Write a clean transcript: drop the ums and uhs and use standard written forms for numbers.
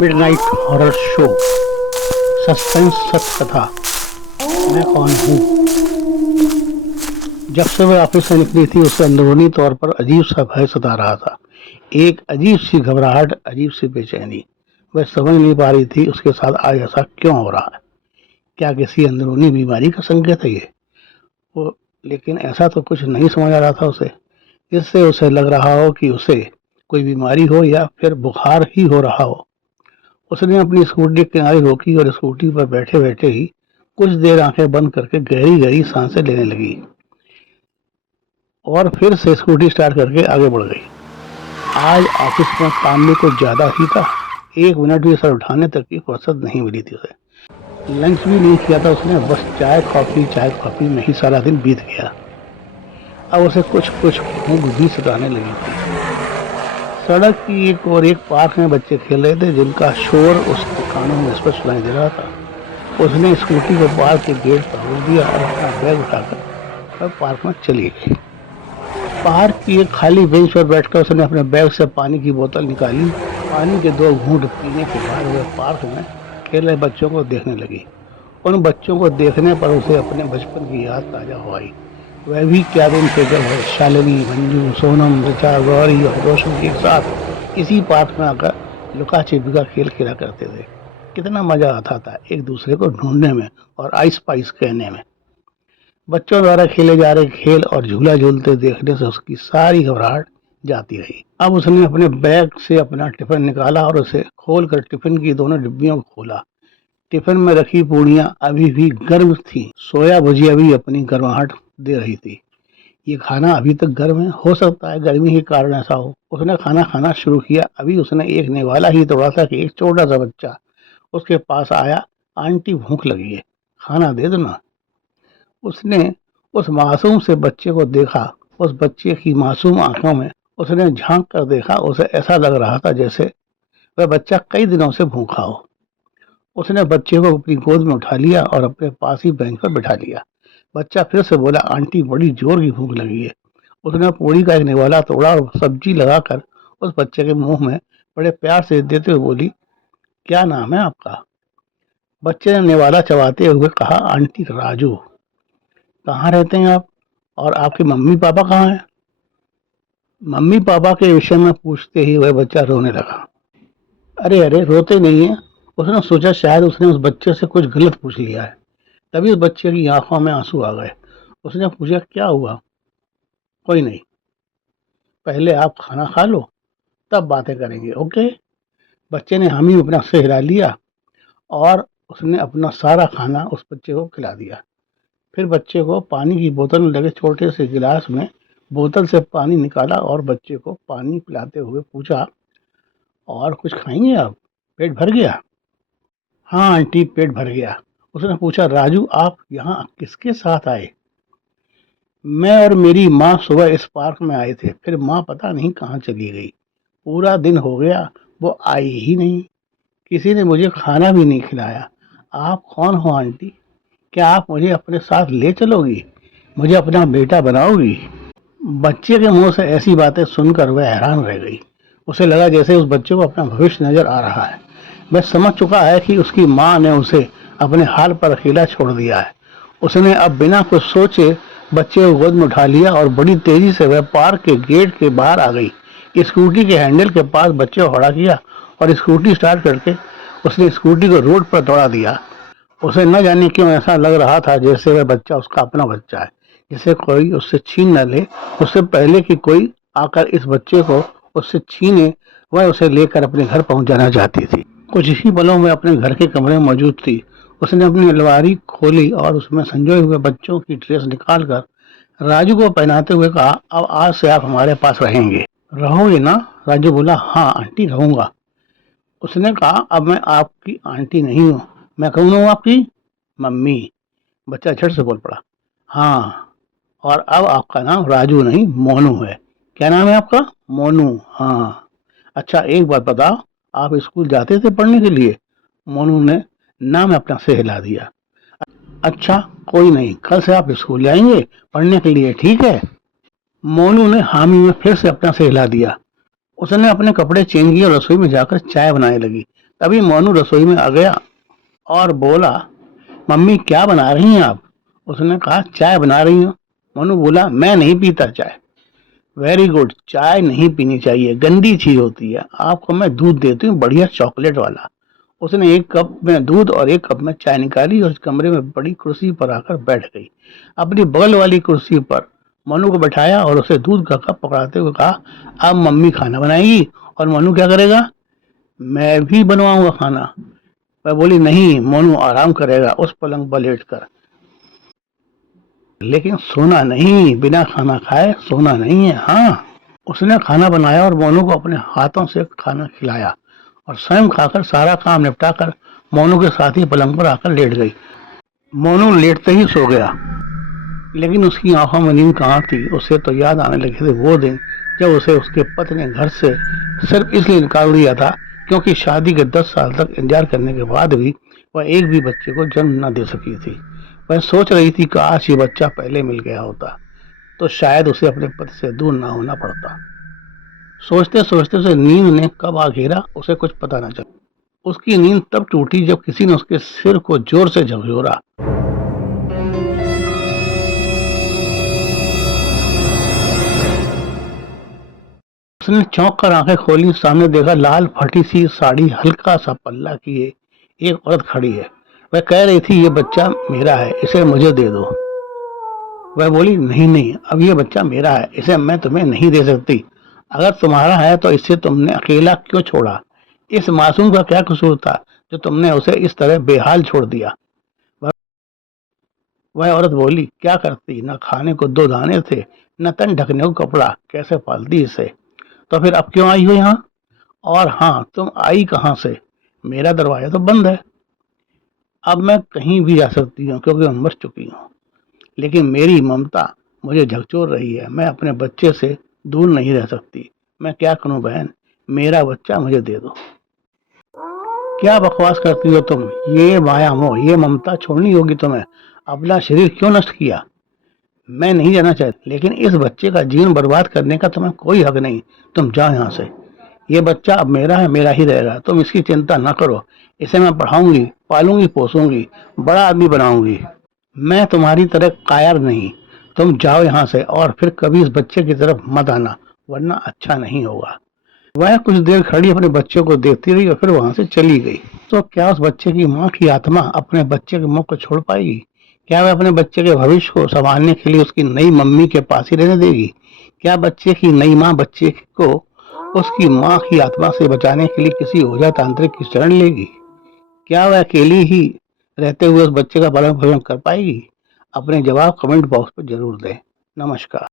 Midnight horror show, suspense सच कथा। मैं कौन हूँ? जब से वह ऑफिस से निकली थी उसे अंदरूनी तौर पर अजीब सा भय सता रहा था। एक अजीब सी घबराहट, अजीब सी बेचैनी। वह समझ नहीं पा रही थी उसके साथ आज ऐसा क्यों हो रहा है। क्या किसी अंदरूनी बीमारी का संकेत है ये? वो लेकिन ऐसा तो कुछ नहीं समझ आ रहा था उसे। इससे उसे लग रहा हो कि उसे कोई बीमारी हो या फिर बुखार ही हो रहा हो। उसने अपनी स्कूटी के किनारे रोकी और स्कूटी पर बैठे बैठे ही कुछ देर आंखें बंद करके गहरी गहरी सांसें लेने लगी और फिर से स्कूटी स्टार्ट करके आगे बढ़ गई। आज ऑफिस में काम भी कुछ ज्यादा ही था। एक मिनट भी सर उठाने तक की फुर्सत नहीं मिली थी उसे। लंच भी नहीं किया था उसने, बस चाय कॉफी में ही सारा दिन बीत गया। अब उसे कुछ कुछ भूख भी सताने लगी थी। सड़क की एक और एक पार्क में बच्चे खेल रहे थे जिनका शोर उसके कानों में स्पष्ट सुनाई दे रहा था। उसने स्कूटी को पार्क के गेट पर रोक दिया और अपना बैग उठाकर पार्क में चली गई। पार्क की एक खाली बेंच पर बैठकर उसने अपने बैग से पानी की बोतल निकाली। पानी के 2 घूंट पीने के बाद वह पार्क में खेल रहे बच्चों को देखने लगी। उन बच्चों को देखने पर उसे अपने बचपन की याद ताजा हो आई। वह भी क्या दिन थे जब शालिनी, मंजू, सोनम, ऋचा, गौरी और रोशन एक साथ इसी पार्क में आकर लुका छिपी का खेल खेला करते थे। कितना मजा आता था एक दूसरे को ढूंढने में और आइस पाइस कहने में। बच्चों द्वारा खेले जा रहे खेल और झूला झूलते देखने से उसकी सारी घबराहट जाती रही। अब उसने अपने बैग से अपना टिफिन निकाला और उसे खोलकर टिफिन की दोनों डिब्बियों को खोला। टिफिन में रखी पूड़ियां अभी भी गर्म थी। सोया भुजिया भी अपनी गर्माहट दे रही थी। ये खाना अभी तक गर्म है, हो सकता है गर्मी के कारण ऐसा हो। उसने खाना खाना शुरू किया। अभी उसने एक निवाला ही तोड़ा था कि एक छोटा सा बच्चा उसके पास आया। आंटी भूख लगी है, खाना दे दो ना। उसने उस मासूम से बच्चे को देखा। उस बच्चे की मासूम आंखों में उसने झांक कर देखा। उसे ऐसा लग रहा था जैसे वह बच्चा कई दिनों से भूखा हो। उसने बच्चे को अपनी गोद में उठा लिया और अपने पास ही बेंच पर बिठा लिया। बच्चा फिर से बोला, आंटी बड़ी जोर की भूख लगी है। उसने पूड़ी का एक निवाला तोड़ा और सब्जी लगाकर उस बच्चे के मुंह में बड़े प्यार से देते हुए बोली, क्या नाम है आपका? बच्चे ने निवाला चबाते हुए कहा, आंटी राजू। कहाँ रहते हैं आप? और आपके मम्मी पापा कहाँ हैं? मम्मी पापा के विषय में पूछते ही वह बच्चा रोने लगा। अरे अरे, रोते नहीं है। उसने सोचा शायद उसने उस बच्चे से कुछ गलत पूछ लिया है। तभी उस बच्चे की आंखों में आंसू आ गए। उसने पूछा, क्या हुआ? कोई नहीं, पहले आप खाना खा लो, तब बातें करेंगे, ओके? बच्चे ने हामी में अपना सिर हिला लिया और उसने अपना सारा खाना उस बच्चे को खिला दिया। फिर बच्चे को पानी की बोतल में लगे छोटे से गिलास में बोतल से पानी निकाला और बच्चे को पानी पिलाते हुए पूछा, और कुछ खाएंगे आप? पेट भर गया? हाँ आंटी, पेट भर गया। उसने पूछा, राजू आप यहाँ किसके साथ आए? मैं और मेरी माँ सुबह इस पार्क में आए थे, फिर माँ पता नहीं कहाँ चली गई। पूरा दिन हो गया, वो आई ही नहीं। किसी ने मुझे खाना भी नहीं खिलाया। आप कौन हो आंटी? क्या आप मुझे अपने साथ ले चलोगी? मुझे अपना बेटा बनाओगी? बच्चे के मुंह से ऐसी बातें सुनकर वह हैरान रह गई। उसे लगा जैसे उस बच्चे को अपना भविष्य नजर आ रहा है। वह समझ चुका है कि उसकी माँ ने उसे अपने हाल पर अकेला छोड़ दिया है। उसने अब बिना कुछ सोचे बच्चे को गोद में उठा लिया और बड़ी तेजी से वह पार्क के गेट के बाहर आ गई। स्कूटी के हैंडल के पास बच्चे को खड़ा किया और स्कूटी स्टार्ट करके उसने स्कूटी को रोड पर दौड़ा दिया। उसे न जाने क्यों ऐसा लग रहा था जैसे वह बच्चा उसका अपना बच्चा है, जिसे कोई उससे छीन न ले। उससे पहले कि कोई आकर इस बच्चे को उससे छीने, वह उसे लेकर अपने घर पहुंच जाना चाहती थी। कुछ ही पलों में अपने घर के कमरे में मौजूद थी। उसने अपनी अलमारी खोली और उसमें संजोए हुए बच्चों की ड्रेस निकालकर राजू को पहनाते हुए कहा, अब आज से आप हमारे पास रहेंगे। रहोगे ना? राजू बोला, हाँ आंटी रहूंगा। उसने कहा, अब मैं आपकी आंटी नहीं हूँ, मैं कौन हूँ आपकी? मम्मी। बच्चा झट से बोल पड़ा, हाँ, और अब आपका नाम राजू नहीं मोनू है। क्या नाम है आपका? मोनू। हाँ, अच्छा एक बात बताओ, आप स्कूल जाते थे पढ़ने के लिए? मोनू ने नाम अपना से हिला दिया। अच्छा कोई नहीं, कल से आप स्कूल जाएंगे पढ़ने के लिए, ठीक है? मोनू ने हामी में फिर से अपना से हिला दिया। उसने अपने कपड़े चेंज किए और रसोई में जाकर चाय बनाने लगी। तभी मोनू रसोई में आ गया और बोला, मम्मी क्या बना रही हैं आप? उसने कहा, चाय बना रही हूँ। मोनू बोला, मैं नहीं पीता चाय। वेरी गुड, चाय नहीं पीनी चाहिए, गंदी चीज होती है। आपको मैं दूध देती हूँ, बढ़िया चॉकलेट वाला। उसने एक कप में दूध और एक कप में चाय निकाली और कमरे में बड़ी कुर्सी पर आकर बैठ गई। अपनी बगल वाली कुर्सी पर मनु को बैठाया और उसे दूध का कप पकड़ाते हुए कहा, अब मम्मी खाना बनाएगी और मनु क्या करेगा? मैं भी बनवाऊंगा खाना। वह बोली, नहीं, मोनू आराम करेगा उस पलंग पर लेटकर, लेकिन सोना नहीं, बिना खाना खाए सोना नहीं है। हाँ। उसने खाना बनाया और मोनू को अपने हाथों से खाना खिलाया और स्वयं खाकर सारा काम निपटा कर मोनू के साथ ही पलंग पर आकर लेट गई। मोनू लेटते ही सो गया, लेकिन उसकी आंखों में नींद कहाँ थी। उसे तो याद आने लगे थे वो दिन जब उसे उसके पति ने घर से सिर्फ इसलिए निकाल दिया था क्योंकि शादी के 10 साल तक इंतजार करने के बाद भी वह एक भी बच्चे को जन्म न दे सकी थी। वह सोच रही थी, काश ये बच्चा पहले मिल गया होता तो शायद उसे अपने पति से दूर ना होना पड़ता। सोचते सोचते उसे नींद ने कब आ घेरा उसे कुछ पता न चला। उसकी नींद तब टूटी जब किसी ने उसके सिर को जोर से झकझोरा। उसने चौंक कर आंखें खोली, सामने देखा लाल फटी सी साड़ी, हल्का सा पल्ला किए एक औरत खड़ी है। वह कह रही थी, ये बच्चा मेरा है, इसे मुझे दे दो। वह बोली, नहीं नहीं, अब ये बच्चा मेरा है, इसे मैं तुम्हें नहीं दे सकती। अगर तुम्हारा है तो इसे तुमने अकेला क्यों छोड़ा? इस मासूम का क्या कसूर था जो तुमने उसे इस तरह बेहाल छोड़ दिया? वह औरत बोली, क्या करती, न खाने को 2 दाने थे, न तन ढकने को कपड़ा, कैसे पालती इसे? तो फिर अब क्यों आई हो यहाँ? और हाँ, तुम आई कहाँ से? मेरा दरवाजा तो बंद है। अब मैं कहीं भी जा सकती हूँ क्योंकि मैं मर चुकी हूँ, लेकिन मेरी ममता मुझे झकझोर रही है। मैं अपने बच्चे से दूर नहीं रह सकती। मैं क्या करूँ बहन, मेरा बच्चा मुझे दे दो। क्या बकवास करती हो तुम? ये माया मोह, ये ममता छोड़नी होगी तुम्हें। अपना शरीर क्यों नष्ट किया? मैं नहीं जाना चाहती, लेकिन इस बच्चे का जीवन बर्बाद करने का तुम्हें कोई हक नहीं। तुम जाओ यहाँ से। ये बच्चा अब मेरा है, मेरा ही रहेगा, तुम इसकी चिंता न करो। इसे मैं पढ़ाऊंगी, पालूंगी, पोसूंगी, बड़ा आदमी बनाऊंगी। मैं तुम्हारी तरह कायर नहीं। तुम जाओ यहाँ से और फिर कभी इस बच्चे की तरफ मत आना, वरना अच्छा नहीं होगा। वह कुछ देर खड़ी अपने बच्चे को देखती रही और फिर वहां से चली गई। तो क्या उस बच्चे की माँ की आत्मा अपने बच्चे के मुख को छोड़ पाएगी? क्या वह अपने बच्चे के भविष्य को संभालने के लिए उसकी नई मम्मी के पास ही रहने देगी? क्या बच्चे की नई माँ बच्चे को उसकी माँ की आत्मा से बचाने के लिए किसी ओझा तांत्रिक की शरण लेगी? क्या वह अकेली ही रहते हुए उस बच्चे का पालन पोषण कर पाएगी? अपने जवाब कमेंट बॉक्स पर जरूर दें। नमस्कार।